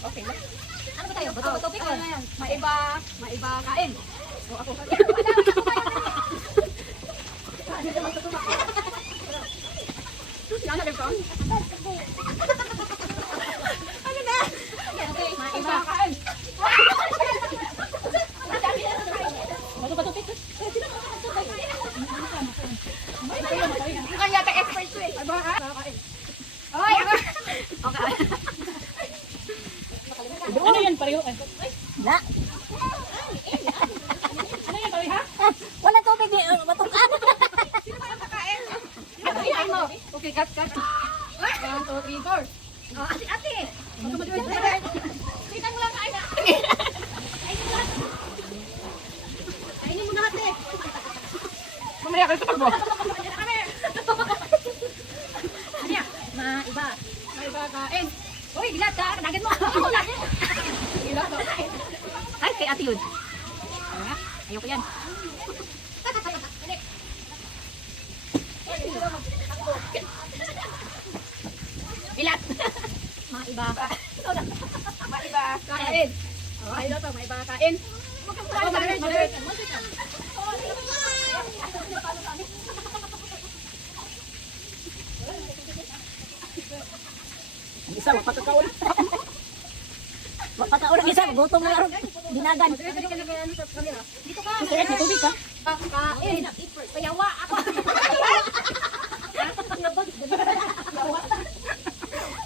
Okay lang. Ano ba tayo? Bato-bato pick on. Maiba kain. O ako. Ano ba? Ano na? Maiba kain. Bato-bato pick. Ang yata expert ko eh. Maiba kain. Oy, ako. Okay. Ano yan pareho? Na. Ano yan, Toy, ha? Wala tubig eh. Batukan. Sino ba ang kakain? Ano yan mo? Okay, cut. 1, 2, 3, 4. Ate. Tingnan mo lang kain na. Kainin mo na ate. Mamaya ka sa pagbo. Maiba. Maiba kain. Uy, dilat ka. Kadagan mo. Ako na. Dilat ka. Ay, kay ate yun. Ayoko yan. Dilat. Maiba. Maiba kain. Ay, ito, maiba kain. Ako, moderate. Isa, mapagkakaon. Mapagkakaon ang isa. Gutom na lang. Dinagan. Dito ka. May tubig ka? Kain. Payawa ako.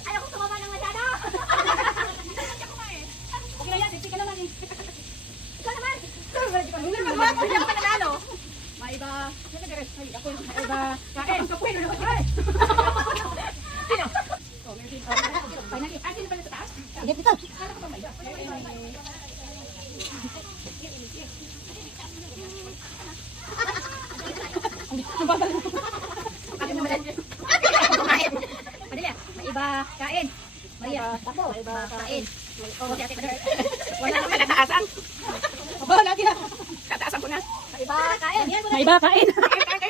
Ayaw ko tumama ng masyado. Okay na yan. Sexy ka naman eh. Ikaw naman. Hindi ka panalo. Maiba. Maiba. Kain. Ay. Sino? Finally. Ah, sino pala sa taas? Hindi, dito. Madali ah. Maiba kain. Maria, ako. Maiba kain. Oh, si ate Madali. Wala naman nataasan. Aba, lagi na. Tataasan ko na. Maiba kain. Maiba kain. Kain.